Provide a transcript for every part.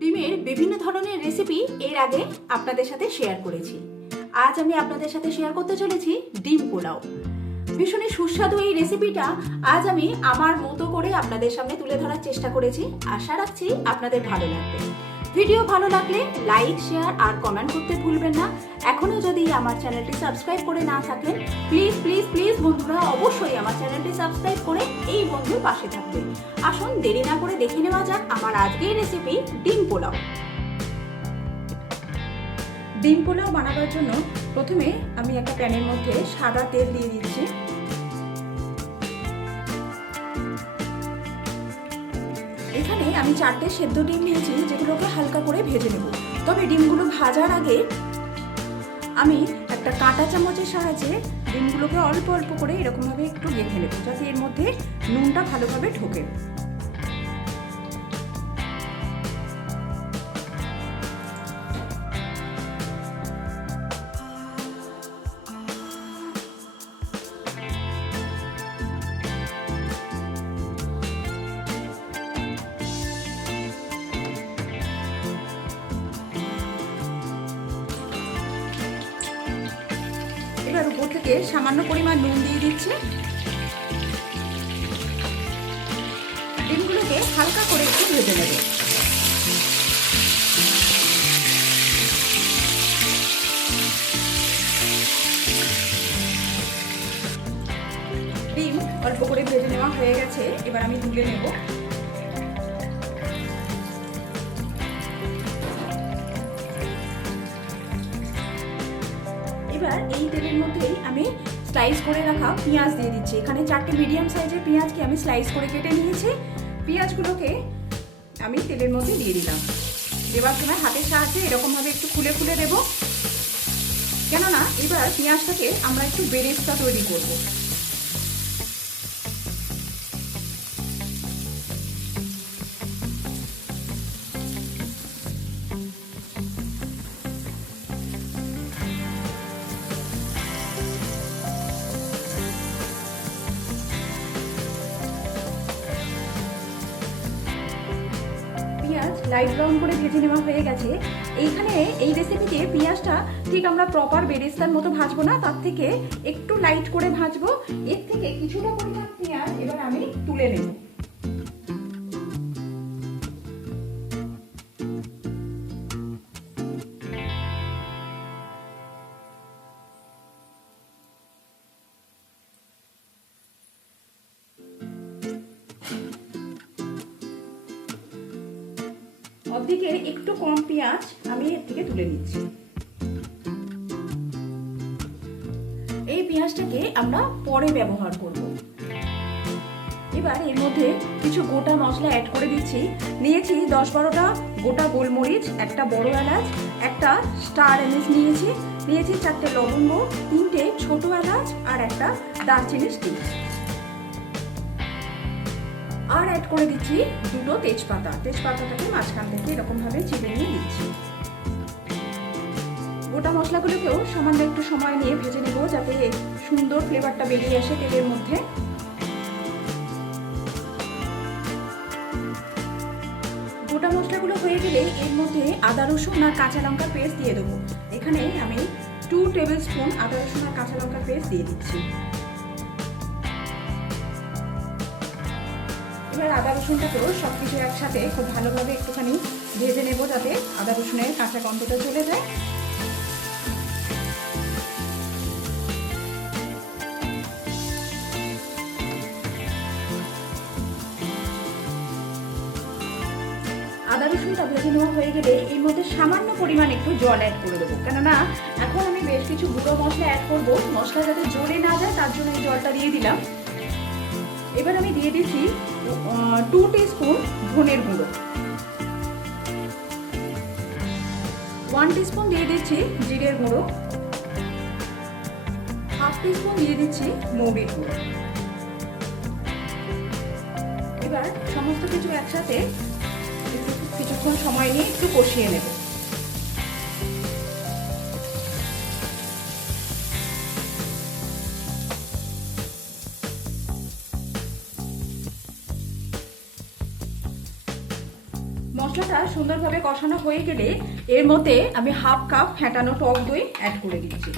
ডিমের বিভিন্ন ধরনের রেসিপি এর আগে আপনাদের সাথে শেয়ার করেছি। আজ আমি আপনাদের সাথে শেয়ার করতে চলেছি ডিম পোলাও। ভীষণই সুস্বাদু এই রেসিপিটা আজ আমি আমার মতো করে আপনাদের সামনে তুলে ধরার চেষ্টা করেছি। আশা রাখছি আপনাদের ভালো লাগবে। ভিডিও ভালো লাগলে লাইক, শেয়ার আর কমেন্ট করতে ভুলবেন না। এখনো যদি আমার চ্যানেলটি সাবস্ক্রাইব করে না থাকেন, প্লিজ প্লিজ প্লিজ বন্ধুরা অবশ্যই আমার চ্যানেলটি সাবস্ক্রাইব করে এই বন্ধুর পাশে থাকবেন। আসুন দেরি না করে দেখে নেওয়া যাক আমার আজকের রেসিপি ডিম পোলাও। ডিম পোলাও বানাবার জন্য প্রথমে আমি একটা প্যানের মধ্যে সাদা তেল দিয়ে দিচ্ছি। এখানে আমি 4টে সেদ্ধ ডিম নিয়েছি, যেগুলোকে হালকা করে ভেজে নেব। তবে ডিমগুলো ভাজার আগে আমি একটা কাঁটা চামচের সাহায্যে ডিমগুলোকে অল্প অল্প করে এরকমভাবে একটু গেঁথে নেব, যাতে এর মধ্যে নুনটা ভালোভাবে ঢোকে। এবার উপর থেকে সামান্য পরিমাণ নুন দিয়ে দিচ্ছি। ডিমগুলোকে হালকা করে একটু ভেজে নেব। ডিম অল্প করে ভেজে নেওয়া হয়ে গেছে, এবার আমি তুলে নেব। এবার এই তেলের মধ্যেই আমি স্লাইস করে রাখা পেঁয়াজ দিয়ে দিচ্ছি। এখানে 4টে মিডিয়াম সাইজের পেঁয়াজকে আমি স্লাইস করে কেটে নিয়েছি। পেঁয়াজগুলোকে আমি তেলের মধ্যে দিয়ে দিলাম। দেওয়ার সময় হাতের সাহায্যে এরকমভাবে একটু খুলে খুলে দেব, কেননা এবার পেঁয়াজটাকে আমরা একটু বেরেস্তা তৈরি করব। পেঁয়াজ লাইট ব্রাউন করে ভেজে নেওয়া হয়ে গেছে। এইখানে এই রেসিপিতে পেঁয়াজটা ঠিক আমরা প্রপার বেরেস্তার মতো ভাজবো না, তার থেকে একটু লাইট করে ভাজবো। এর থেকে কিছুটা পরিমাণ পেঁয়াজ এবার আমি তুলে নেব। অর্ধেকের একটু কম পেঁয়াজ আমি এর থেকে তুলে নিচ্ছি। এই পেঁয়াজটাকে আমরা পরে ব্যবহার করব। এবার এর মধ্যে কিছু গোটা মশলা অ্যাড করে দিচ্ছি। নিয়েছি 10-12টা গোটা গোলমরিচ, একটা বড় এলাচ, একটা স্টার এনিস নিয়েছি, 4টে লবঙ্গ, 3টে ছোট এলাচ আর একটা দারচিনি স্টিক। আর অ্যাড করে দিচ্ছি 2টো তেজপাতা। তেজপাতাটাকে মাঝখান থেকে এরকমভাবে চিড়ে নিয়ে দিচ্ছি। গোটা মশলাগুলোকেও সামান্য একটু সময় নিয়ে ভেজে নেব, যাতে সুন্দর ফ্লেভারটা বেরিয়ে আসে তেলের মধ্যে। গোটা মশলাগুলো হয়ে গেলে এর মধ্যে আদা রসুন আর কাঁচা লঙ্কার পেস্ট দিয়ে দেবো। এখানে আমি 2 টেবিল স্পুন আদা রসুন আর কাঁচা লঙ্কার পেস্ট দিয়ে দিচ্ছি। এবার আদা রসুনটাকেও সবকিছু একসাথে খুব ভালোভাবে একটুখানি ভেজে নেব, যাতে আদা রসুনের কাঁচা গন্ধটা চলে যায়। আদা রসুনটা ভেজে নেওয়া হয়ে গেলে এর মধ্যে সামান্য পরিমাণ একটু জল অ্যাড করে দেবো, কেননা এখন আমি বেশ কিছু গুঁড়ো মশলা অ্যাড করবো। মশলা যাতে জ্বলে না যায় তার জন্য এই জলটা দিয়ে দিলাম। এবার আমি দিয়ে দিচ্ছি 2 টিস্পুন ধনের গুঁড়ো, 1 টিস্পুন দিয়ে দিচ্ছি জিরের গুঁড়ো, 1/2 টিস্পুন দিয়ে দিচ্ছি মৌরির গুঁড়ো। এবার সমস্ত কিছু একসাথে কিছুক্ষণ সময় নিয়ে একটু কষিয়ে নেব। মশলাটা সুন্দরভাবে কষানো হয়ে গেলে এর মধ্যে আমি হাফ কাপ ফেটানো টক দই অ্যাড করে দিচ্ছি।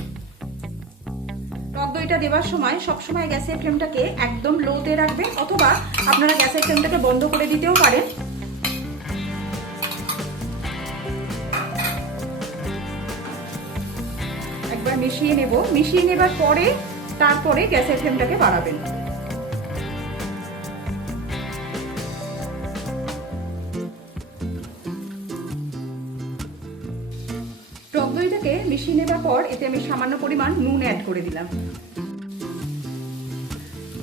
টক দইটা দেওয়ার সময় সবসময় গ্যাসের ফ্লেমটাকে একদম লোতে রাখবেন, অথবা আপনারা গ্যাসের ফ্লেমটাকে বন্ধ করে দিতেও পারেন। একবার মিশিয়ে নেব, মিশিয়ে নেবার পরে তারপরে গ্যাসের ফ্লেমটাকে বাড়াবেন। টক দইটাকে মিশিয়ে নেবার পর এতে আমি সামান্য পরিমাণ নুন অ্যাড করে দিলাম।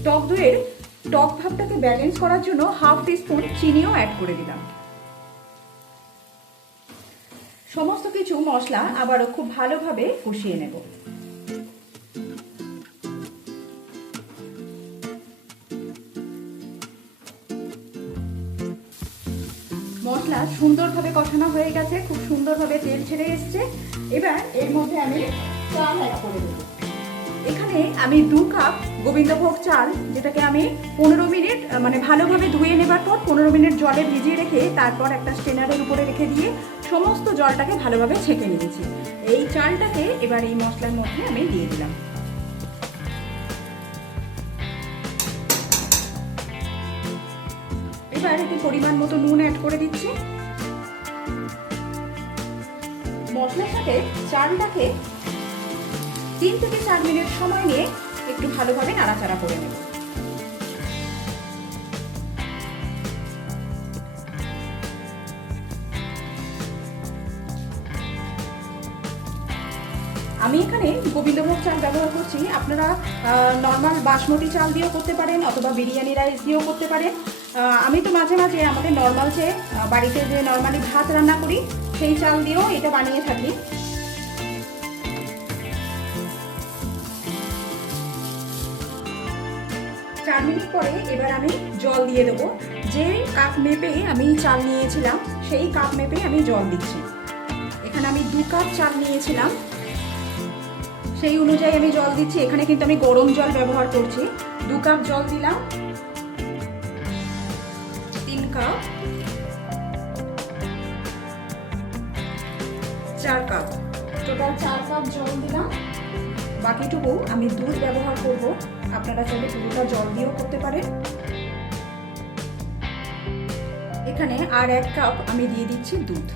টক দইয়ের টক ভাবটাকে ব্যালেন্স করার জন্য হাফ টিস্পুন চিনিও অ্যাড করে দিলাম। সমস্ত কিছু মশলা আবারও খুব ভালোভাবে কষিয়ে নেব। মশলা সুন্দরভাবে কষানো হয়ে গেছে, খুব সুন্দরভাবে তেল ছেড়ে এসছে। এবার এর মধ্যে আমি চাল অ্যাড করে দেব। এখানে আমি 2 কাপ গোবিন্দভোগ চাল, যেটাকে আমি 15 মিনিট মানে ভালোভাবে ধুয়ে নেবার পর 15 মিনিট জলে ভিজিয়ে রেখে তারপর একটা স্ট্রেনারের উপরে রেখে দিয়ে সমস্ত জলটাকে ভালোভাবে ছেঁকে নিয়েছি। এই চালটাকে এবার এই মশলার মধ্যে আমি দিয়ে দিলাম। এবার এতে পরিমাণ মতো নুন অ্যাড করে দিচ্ছি। মশলার সাথে চালটাকে 3 থেকে 4 মিনিট সময় নিয়ে একটু ভালোভাবে নাড়াচাড়া করে নেব। আমি এখানে গোবিন্দভোগ চাল ব্যবহার করছি, আপনারা নর্মাল বাসমতি চাল দিয়েও করতে পারেন অথবা বিরিয়ানি রাইস দিয়েও করতে পারেন। আমি তো মাঝে মাঝে আমাদের নর্মাল যে বাড়িতে যে নর্মালি ভাত রান্না করি সেই চাল দিয়েও এটা বানিয়ে থাকি। 4 মিনিট পরে এবার আমি জল দিয়ে দেবো। যে কাপ মেপে আমি চাল নিয়েছিলাম সেই কাপ মেপে আমি জল দিচ্ছি। এখানে আমি 2 কাপ চাল নিয়েছিলাম, সেই অনুযায়ী আমি জল দিচ্ছি। এখানে কিন্তু আমি গরম জল ব্যবহার করছি। 2 কাপ জল দিলাম, 3 কাপ, 4 কাপ, টোটাল 4 কাপ জল দিলাম। বাকিটুকু আমি দুধ ব্যবহার করব, আপনারা চাইলে পুরোটা জল দিয়েও করতে পারেন। এখানে আর 1 কাপ আমি দিয়ে দিচ্ছি দুধ।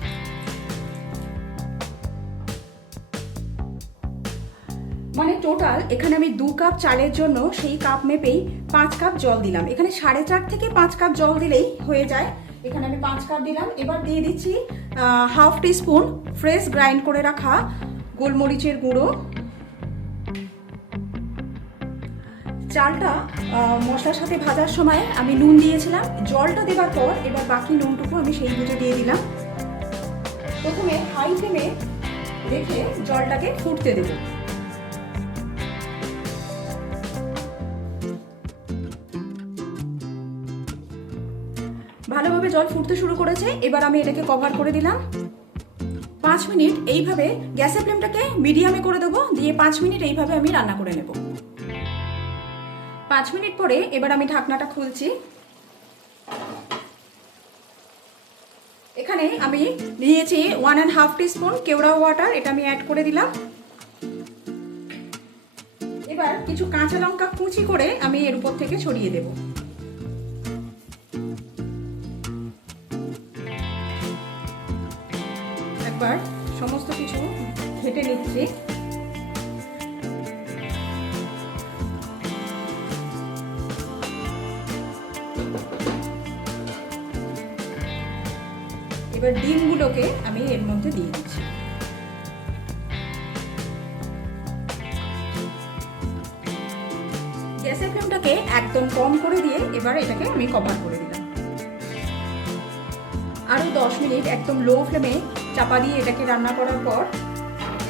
মানে টোটাল এখানে আমি 2 কাপ চালের জন্য সেই কাপ মেপেই 5 কাপ জল দিলাম। এখানে 4.5 থেকে 5 কাপ জল দিলেই হয়ে যায়। এখানে আমি 5 কাপ দিলাম। এবার দিয়ে দিচ্ছি হাফ টিস্পুন ফ্রেশ গ্রাইন্ড করে রাখা গোলমরিচের গুঁড়ো। চালটা মশলার সাথে ভাজার সময় আমি নুন দিয়েছিলাম, জলটা দেওয়ার পর এবার বাকি নুনটুকু আমি সেই বুঝে দিয়ে দিলাম। প্রথমে হাই ফ্লেমে রেখে জলটাকে ফুটতে দেব। ভালোভাবে জল ফুটতে শুরু করেছে, এবার আমি এটাকে কভার করে দিলাম। 5 মিনিট এইভাবে গ্যাসের ফ্লেমটাকে মিডিয়ামে করে দেবো, দিয়ে 5 মিনিট এইভাবে আমি রান্না করে নেব। 5 মিনিট পরে এবার আমি ঢাকনাটা খুলছি। এখানে আমি নিয়েছি 1.5 টিস্পুন কেওড়া ওয়াটার, এটা আমি অ্যাড করে দিলাম। এবার কিছু কাঁচা লঙ্কা কুচি করে আমি এর উপর থেকে ছড়িয়ে দেব। একবার সমস্ত কিছু ঘেটে নিচ্ছি। এবার ডিমগুলোকে আমি এর মধ্যে দিয়ে দিচ্ছি। গ্যাসের ফ্লেমটাকে একদম কম করে দিয়ে এবার এটাকে আমি কভার করে দিলাম। আরো 10 মিনিট একদম লো ফ্লেমে চাপা দিয়ে এটাকে রান্না করার পর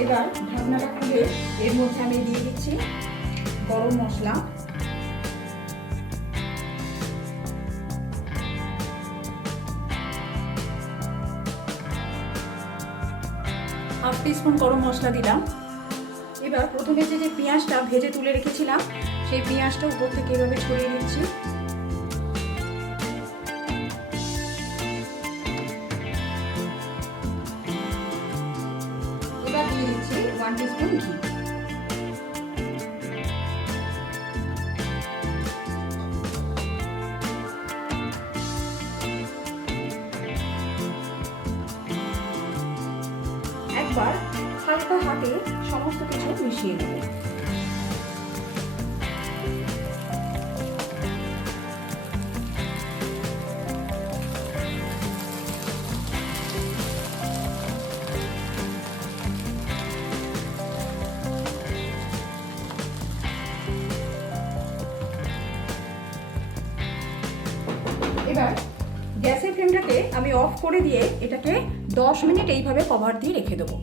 এবার ঢাকনাটা খুলে এর মধ্যে আমি দিয়ে দিচ্ছি গরম মশলা, হাফ টিস্পুন গরম মশলা দিলাম। এবার প্রথমে যে পেঁয়াজটা ভেজে তুলে রেখেছিলাম সেই পেঁয়াজটা উপর থেকে এভাবে ছড়িয়ে দিচ্ছি। 1 টিস্পুন ঘি। একবার হালকা হাতে সমস্ত কিছু মিশিয়ে নেব। এবার গ্যাসের ফ্লেমটাকে আমি অফ করে দিয়ে এটাকে 10 মিনিট এইভাবে কভার দিয়ে রেখে দেবো।